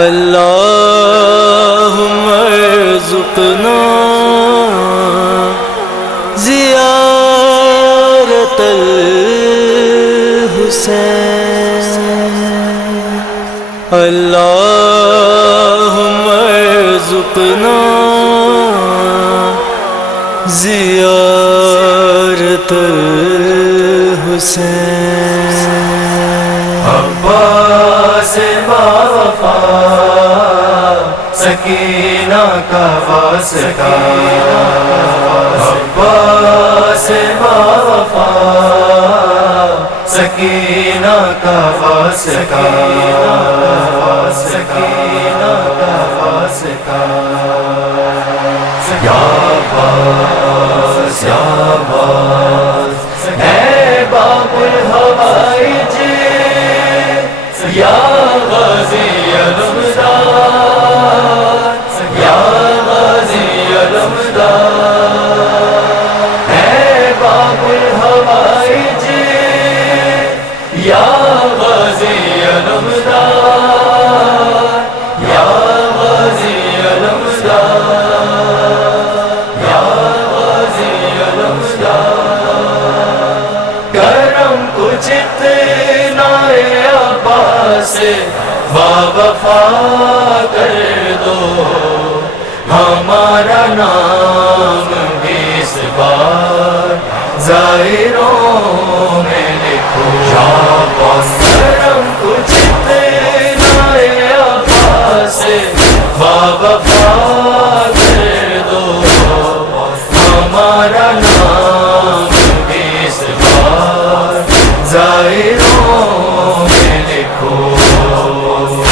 اللهم ارزقنا زیارت الحسین، اللهم ارزقنا زیارت الحسین۔ عباس باوفا سکینہ کا واسطہ، عباس باوفا سکینہ کا واسطہ، سکینہ کا واسطہ۔ یا عباس یا عباس اے باب الحوائج، یا غازی علمدار، یا غازی علمدار، اے باب الحوائج، یا غازی علمدار، یا غازی علمدار، یا غازی علمدار۔ کرم کچھ اتنا عباس باوفا کر دو، ہمارا نام بھی اس بار زائروں میں لکھو۔ یا عباس کرم کچھ اتنا عباس باوفا کر دو، ہمارا نام بھی اس بار زائروں میں لکھو۔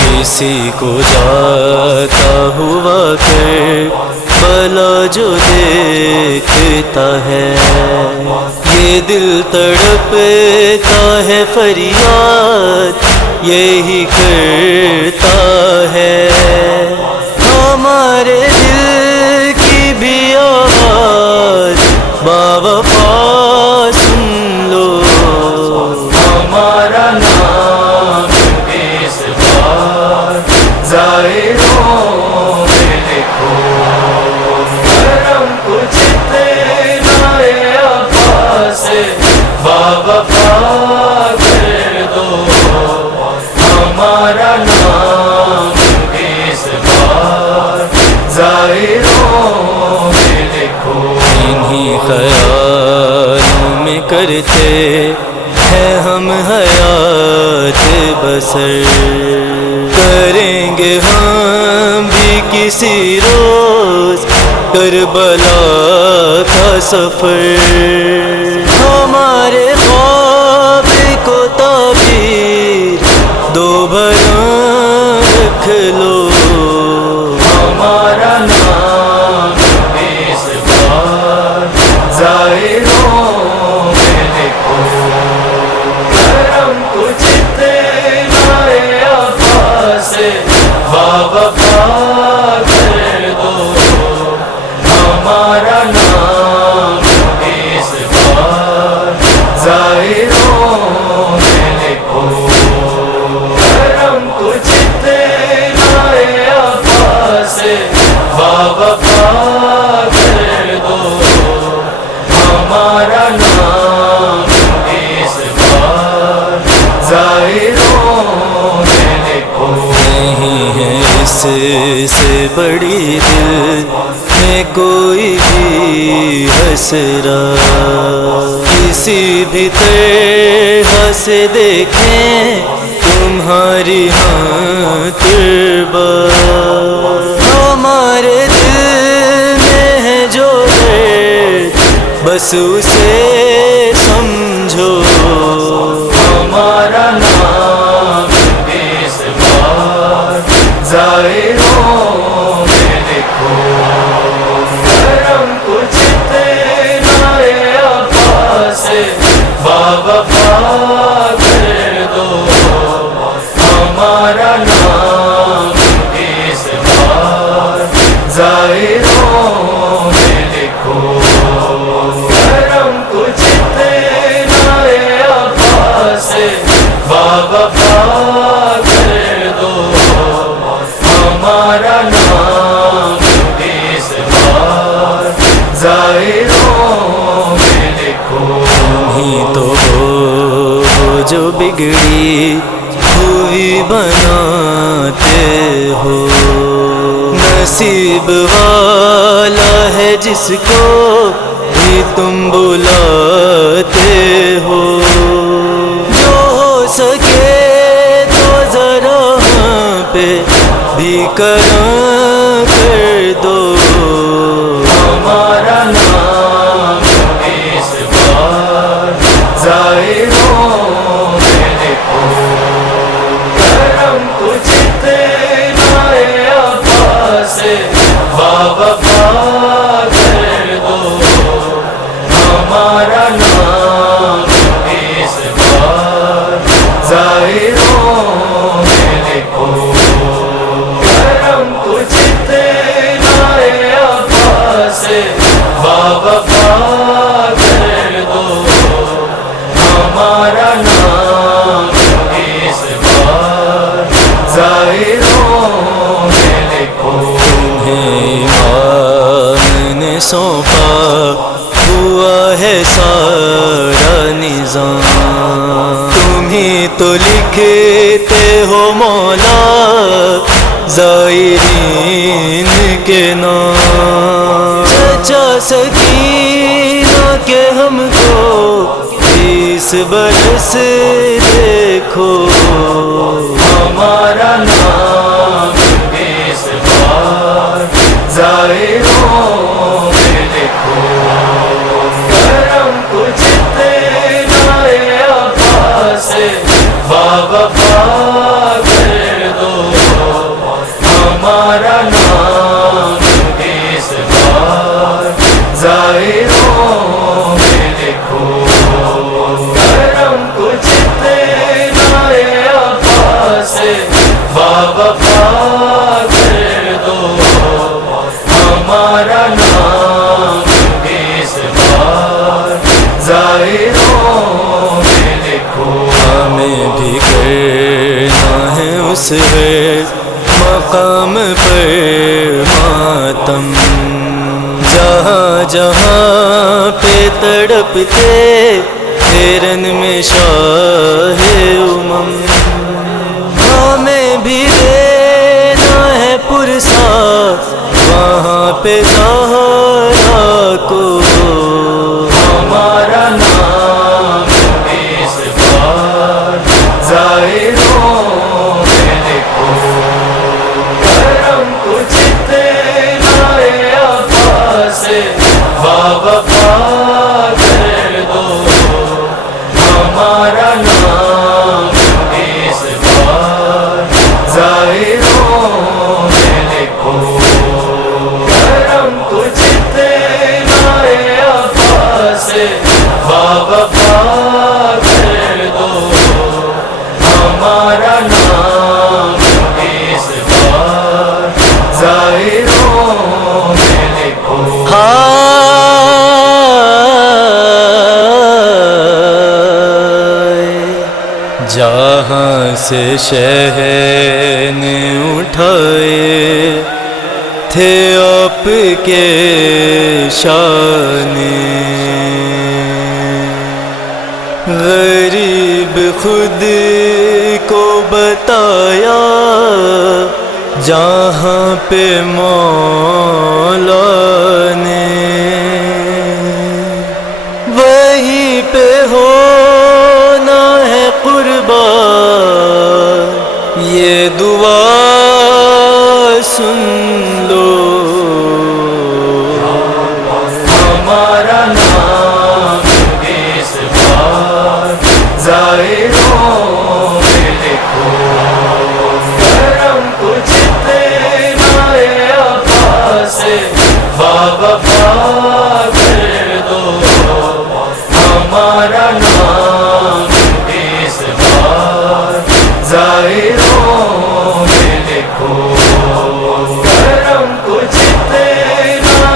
کسی کو جاتا ہوا کربلا جو دیکھتا ہے، یہ دل تڑپتا ہے فریاد یہی کرتا ہے۔ ہمارے دل کی بھی آواز باوفا سن لو، ہمارا نام اس بار زائروں میں لکھو۔ کرم کچھ اتنا عباس باوفا کر دو، ہمارا نام اس بار زائروں میں لکھو۔ انہی خیالوں میں کرتے ہیں ہم حیات بسر، کریں گے ہم بھی کسی روز کربلا کا سفر۔ ہمارے خواب کو تعبیر دو بھرا رکھ لو، ہمارا نام اس بار زائروں میں لکھو۔ کرم کچھ اتنا عباس باوفا کر دو، ہمارا نام اس بار زائروں میں لکھو۔ کرم کچھ اتنا عباس باوفا کر دو، ہمارا نام اس بار زائروں میں لکھو۔ نہیں ہے اس سے بڑی دل میں کوئی بھی حسرا، کسی بھی طرح سے دیکھیں تمہاری تربا، ہمارے دل میں ہے جو درد بس اسے سمجھو، ہمارا نام اس بار زائروں میں لکھو۔ کرم کچھ اتنا عباس باوفا کر دو، ہمارا نام اس بار زائروں میں لکھو۔ کرم کچھ اتنا عباس باوفا کر دو، جو بگڑی ہوئی بناتے ہو، نصیب والا ہے جس کو بھی تم بلاتے ہو، جو ہو سکے تو ذرا ہاں پہ بھی کرم کر دو، ہمارا نام اس بار زائروں میں لکھو، کرم کچھ اتنا عباس باوفا کر دو، ہمارا نام اس بار زائروں میں لکھو، کرم کچھ اتنا عباس باوفا کر دو، ہمارا نام اس بار زائروں میں لکھو۔ ایمان نے سونپا ہوا ہے سارا نظام، تم ہی تو لکھتے ہو مولا زائرین کے نام، چچا سکینہ کہ ہم کو 20 برس دیکھو، ہمارا نام اس بار زائروں میں لکھو، کرم کچھ اتنا عباس باوفا کر دو، ہمارا نام اس بار زائروں میں لکھو، کرم کچھ اتنا عباس باوفا کر دو، ہمارا نام اس بار زائروں میں لکھو۔ ہمیں بھی کرنا ہے اس مقام پر ماتم، جہاں جہاں پہ تڑپتے تیرن میں شاہ امم، ہمیں بھی دینا ہے پرسا وہاں پہ زہرا کو، ہمارا نام اس بار زائروں میں لکھو، کرم کچھ اتنا عباس باوفا کر دو، ہمارا نام اس بار زائروں میں لکھو، کرم کچھ اتنا عباس باوفا کر دو، ہمارا نام اس بار زائروں میں لکھو۔ جہاں سے شہر نے اٹھائے تھے آپ کے شان، غریب خود کو بتایا جہاں پہ مولا نے، وہیں پہ ہونا ہے قربان، یہ دعا سن لو، ہمارا نام اس بار زائروں میں لکھو، کرم کچھ اتنا عباس باوفا کر دو، ہمارا نام اس بار زائروں میں لکھو، کرم کچھ اتنا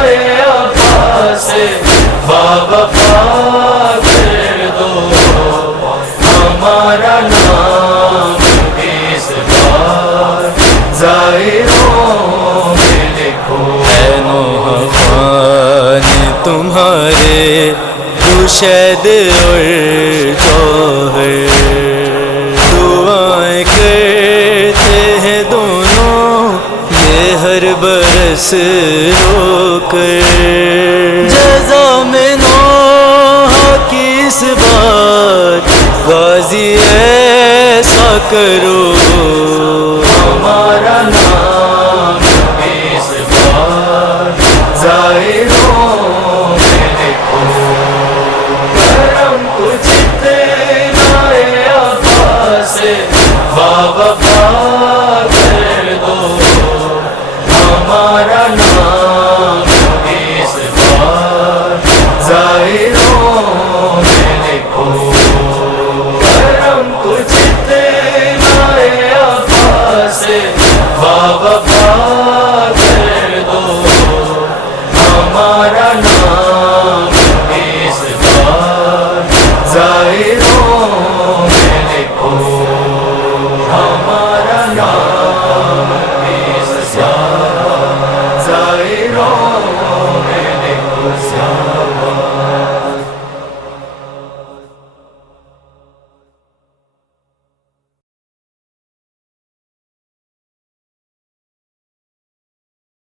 عباس باوفا کر دو، ہمارا نام اس بار زائروں میں لکھو۔ تمہارے خورشید اور جوہر سے رو کر جزا میں نوحہ کی اس بار غازی ایسا کرو ہمارا نام اس بار زائروں میں لکھو کرم کچھ اتنا عباس بابا